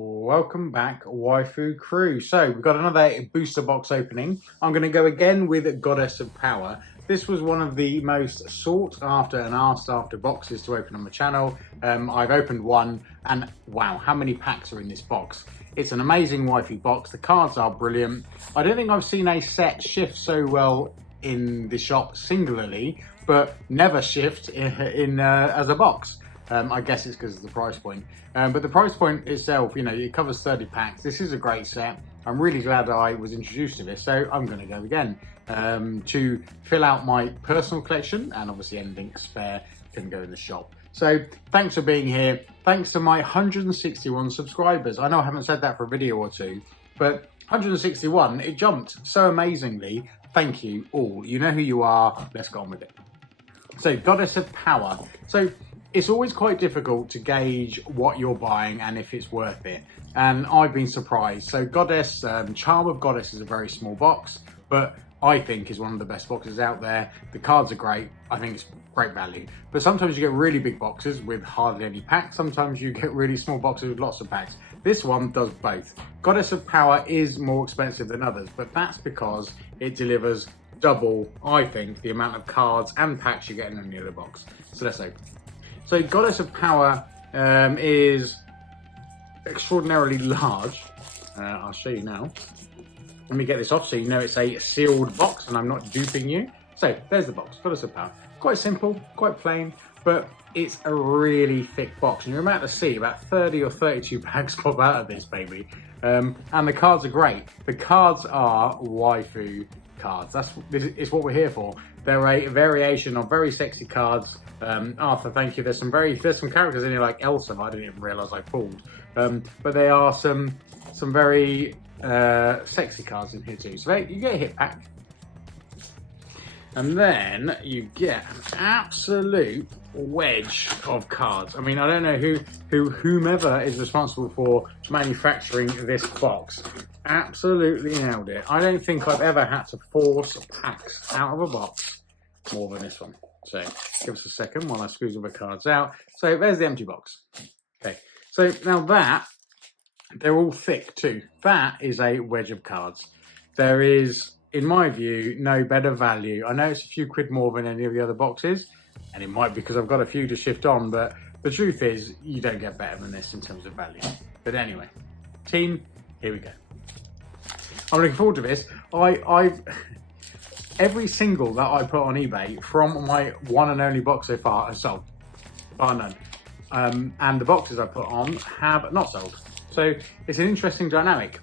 Welcome back, Waifu crew. So we've got another booster box opening. I'm going to go again with Goddess of Power. This was one of the most sought after and asked after boxes to open on the channel. I've opened one and wow, how many packs are in this box? It's an amazing waifu box. The cards are brilliant. I don't think I've seen a set shift so well in the shop singularly, but never shift in as a box. I guess it's because of the price point. But the price point itself, you know, it covers 30 packs. This is a great set. I'm really glad I was introduced to this, so I'm going to go again to fill out my personal collection, and obviously anything spare can go in the shop. So thanks for being here. Thanks to my 161 subscribers. I know I haven't said that for a video or two, but 161, it jumped so amazingly. Thank you all. You know who you are. Let's go on with it. So Goddess of Power. So it's always quite difficult to gauge what you're buying and if it's worth it. And I've been surprised. So Goddess, Charm of Goddess is a very small box, but I think is one of the best boxes out there. The cards are great. I think it's great value. But sometimes you get really big boxes with hardly any packs. Sometimes you get really small boxes with lots of packs. This one does both. Goddess of Power is more expensive than others, but that's because it delivers double, I think, the amount of cards and packs you get in any other box. So let's open. So Goddess of Power is extraordinarily large. I'll show you now. Let me get this off so you know it's a sealed box and I'm not duping you. So there's the box, Goddess of Power. Quite simple, quite plain, but it's a really thick box. And you're about to see about 30 or 32 packs pop out of this baby. And the cards are great. The cards are waifu cards. This is what we're here for. They're a variation of very sexy cards. Arthur, thank you. There's some characters in here like Elsa I didn't even realise I pulled. But they are some very sexy cards in here too. So you get a hit pack, and then you get an absolute wedge of cards. I mean, I don't know whomever is responsible for manufacturing this box absolutely nailed it. I don't think I've ever had to force packs out of a box more than this one. So give us a second while I squeeze all the cards out. So there's the empty box. Okay, so now they're all thick too. That is a wedge of cards. There is, in my view, no better value. I know it's a few quid more than any of the other boxes, and it might be because I've got a few to shift on, but the truth is you don't get better than this in terms of value. But anyway, team, here we go. I'm looking forward to this. Every single that I put on eBay from my one and only box so far has sold, bar none. And the boxes I put on have not sold. So it's an interesting dynamic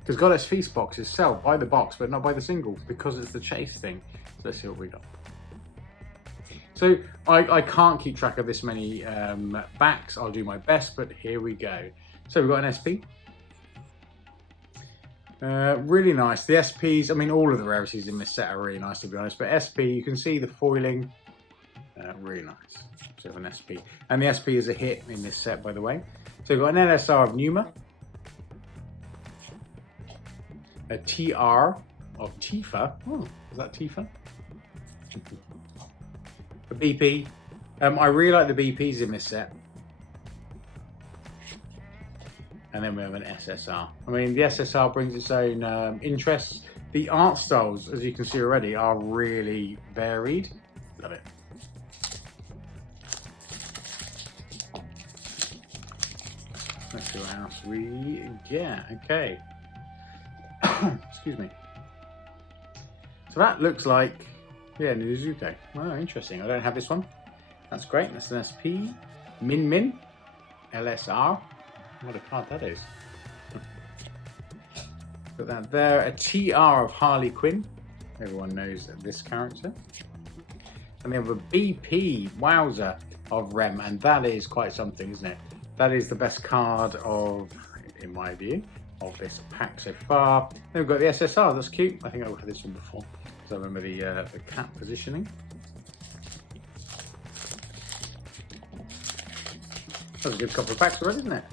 because Goddess Feast boxes sell by the box, but not by the single because it's the chase thing. So let's see what we got. So I can't keep track of this many backs. I'll do my best, but here we go. So we've got an SP. Really nice. The SPs, I mean, all of the rarities in this set are really nice to be honest, but SP, you can see the foiling, really nice. So an SP. And the SP is a hit in this set, by the way. So we've got an LSR of Numa, a TR of Tifa. Oh, is that Tifa? A BP. I really like the BPs in this set. And then we have an SSR. I mean, the SSR brings its own interests. The art styles, as you can see already, are really varied. Love it. Let's see what else we get. Okay. Excuse me. So that looks like, yeah, Nizuko. Oh, interesting. I don't have this one. That's great. That's an SP. Min LSR. What a card that is. Put that there. A TR of Harley Quinn. Everyone knows this character. And then we have a BP, wowzer, of Rem. And that is quite something, isn't it? That is the best card of, in my view, of this pack so far. Then we've got the SSR. That's cute. I think I've had this one before. So I remember the cat positioning. That's a good couple of packs already, isn't it?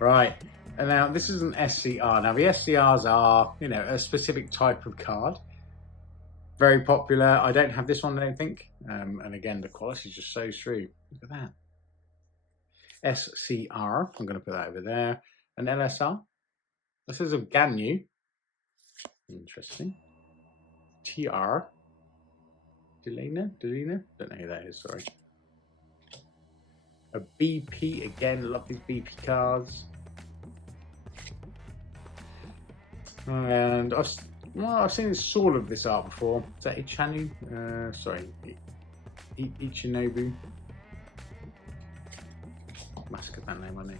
Right, and now this is an SCR. Now the SCRs are, you know, a specific type of card. Very popular. I don't have this one, I don't think. And again, the quality just shows through. Look at that. SCR, I'm going to put that over there. An LSR. This is a Ganyu. Interesting. TR. Delena? Don't know who that is, sorry. A BP again, love these BP cards. And I've seen sort of this art before. Is that Ichanu? Sorry, Ichinobu. Massacred that name, I know.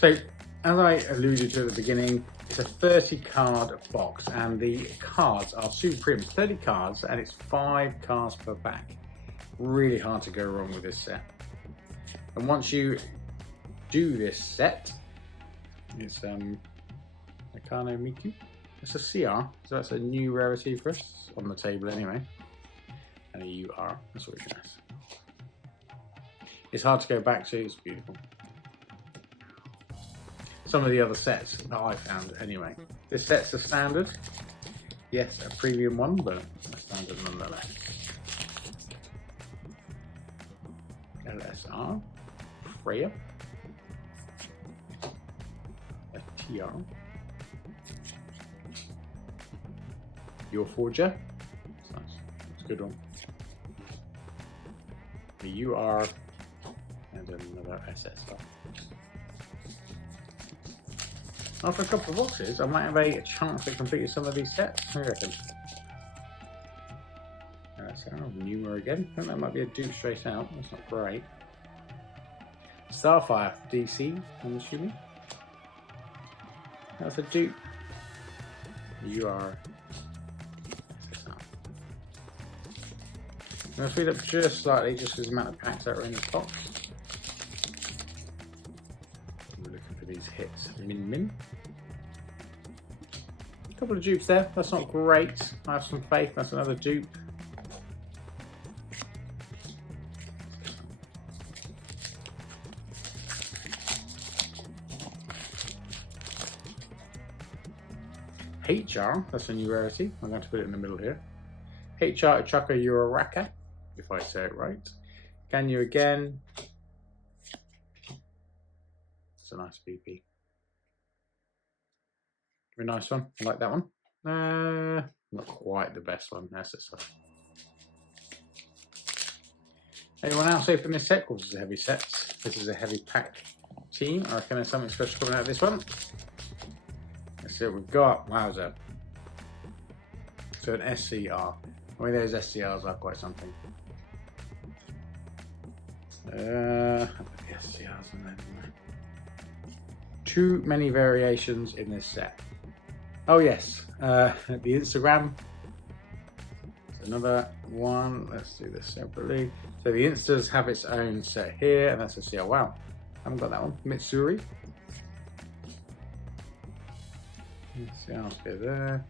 So, as I alluded to at the beginning, it's a 30 card box, and the cards are super premium. 30 cards, and it's 5 cards per pack. Really hard to go wrong with this set. And once you do this set, it's Nakano Miku. It's a CR, so that's a new rarity for us on the table anyway. And a UR, that's what we can ask. It's hard to go back to, it's beautiful. Some of the other sets that I found anyway. This set's a standard. Yes, a premium one, but a standard nonetheless. LSR, Freya, a TR, Your Forger, that's nice, that's a good one. The UR, and another SSR. After a couple of boxes, I might have a chance to complete some of these sets. What do you reckon? Newer again. I think that might be a dupe straight out. That's not great. Starfire DC, I'm assuming. That's a dupe. You are. I'm going to speed up just slightly, just as the amount of packs that are in the box. We're looking for these hits. Min. A couple of dupes there. That's not great. I have some faith. That's another dupe. HR, that's a new rarity. I'm going to put it in the middle here. HR Chaka Uraraka, if I say it right. Ganyu again. It's a nice BP. Very nice one. I like that one. Not quite the best one. That's it. Anyone else open this set? This is a heavy set. This is a heavy pack team. I reckon there's something special coming out of this one. Let's see what we've got. Wowza. So an SCR. I mean, those SCRs are quite something. SCRs in there. Too many variations in this set. Oh yes, the Instagram. There's another one. Let's do this separately. So the Instas have its own set here, and that's a CR. Wow, haven't got that one. Mitsuri. CR's go there.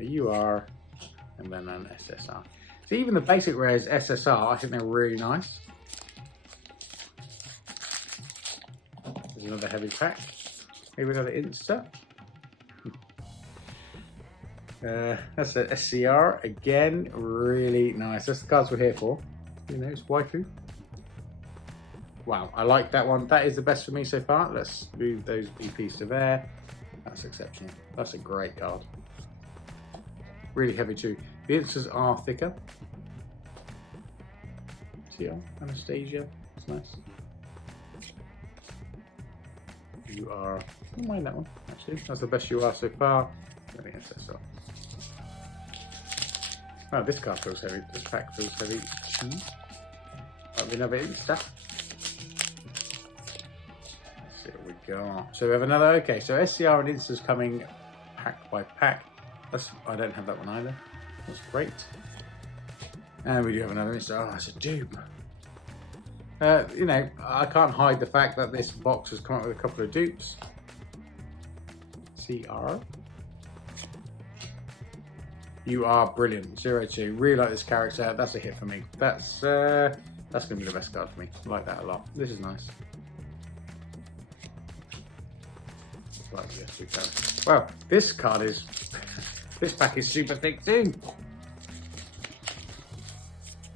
A UR, and then an SSR. So even the basic rares SSR, I think they're really nice. There's another heavy pack. Here we got an Insta. That's an SCR again, really nice. That's the cards we're here for. You know, it's Waifu. Wow, I like that one. That is the best for me so far. Let's move those BPs to there. That's exceptional. That's a great card. Really heavy too. The Instas are thicker. TR, Anastasia, it's nice. You are, I don't mind that one actually. That's the best you are so far. I think SSR. Wow, this card feels heavy. This pack feels heavy too. Might be another Insta. Let's see what we got. So we have another, okay, so SCR and Insta's coming pack by pack. I don't have that one either. That's great. And we do have another Insta. Oh, it's a dupe. You know, I can't hide the fact that this box has come up with a couple of dupes. CR. You are brilliant. 02. Really like this character. That's a hit for me. That's going to be the best card for me. I like that a lot. This is nice. Right, yes, we can. Well, this card is... this pack is super thick too.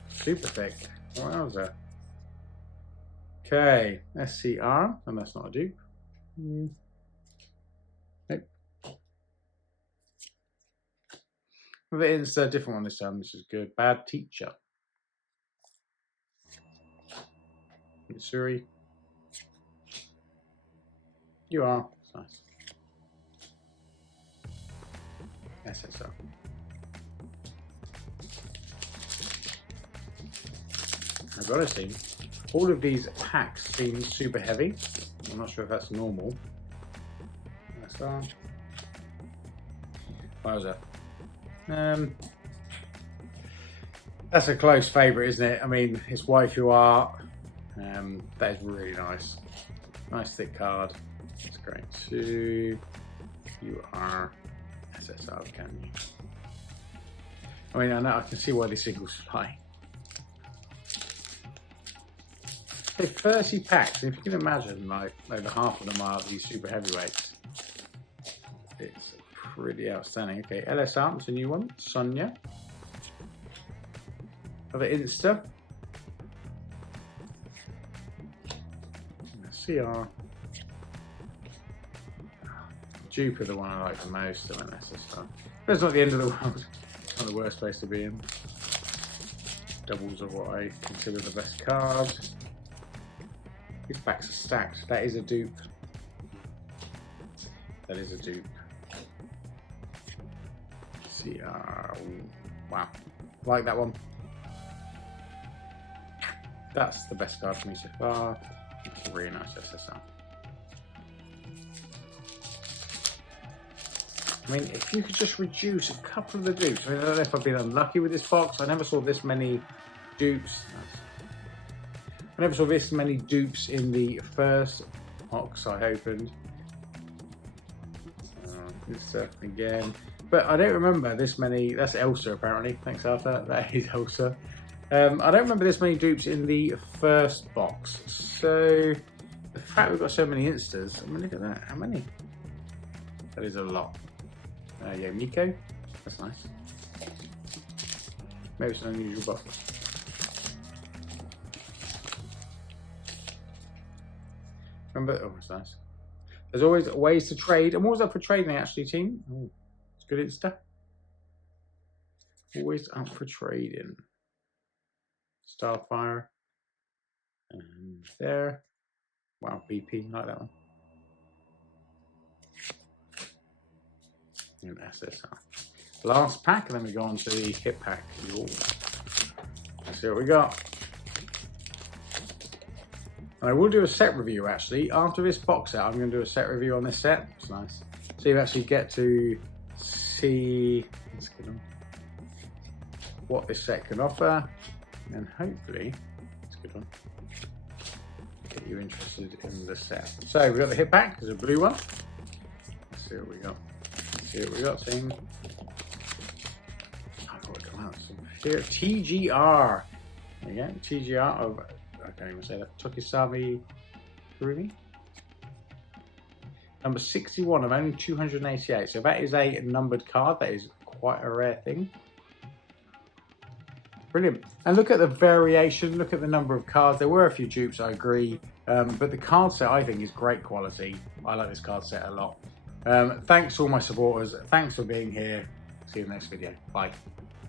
Super thick. What else is that? Okay, SCR, and that's not a dupe. Nope. It's a different one this time. This is good. Bad teacher. Mitsuri. You are. Nice. SSR. I've got to say, all of these packs seem super heavy. I'm not sure if that's normal. SSR. What was that? That's a close favourite, isn't it? I mean, it's waifu art. That is really nice. Nice thick card. That's great. Two. You are SSR, can you? I mean, I know I can see why these singles fly. Okay, 30 packs. If you can imagine, like over half of them are these super heavyweights. It's pretty outstanding. Okay, LS Arms, a new one. Sonia. Another Insta. CR. Dupe the one I like the most. I mean, that's just That's not the end of the world. It's not the worst place to be in. Doubles are what I consider the best card. These packs are stacked. That is a dupe. That is a dupe. CR. Wow. Like that one. That's the best card for me so far. It's a really nice SSR. I mean, if you could just reduce a couple of the dupes. I mean, I don't know if I've been unlucky with this box. I never saw this many dupes. I never saw this many dupes in the first box I opened. This again. But I don't remember this many. That's Elsa, apparently. Thanks, Arthur. That is Elsa. I don't remember this many dupes in the first box. So the fact we've got so many instas, I mean, look at that. How many? That is a lot. Yeah, Miko. That's nice. Maybe it's an unusual box. Remember? Oh, that's nice. There's always ways to trade. I'm always up for trading, actually, team. Oh, it's good Insta. Always up for trading. Starfire. And there. Wow, BP. Like that one. And SSR. Last pack, and then we go on to the hit pack. Ooh. Let's see what we got. And I will do a set review actually. After this box set, I'm going to do a set review on this set. It's nice. So you actually get to see what this set can offer. And hopefully, it's a good one. Get you interested in the set. So we've got the hit pack, there's a blue one. Let's see what we got. See what we got, team. I thought it come out. Here, TGR. There you go. TGR of, I can't even say that. Tokisabi Kurumi. Number 61 of only 288. So that is a numbered card. That is quite a rare thing. Brilliant. And look at the variation. Look at the number of cards. There were a few dupes, I agree. But the card set, I think, is great quality. I like this card set a lot. Thanks to all my supporters. Thanks for being here. See you in the next video. Bye.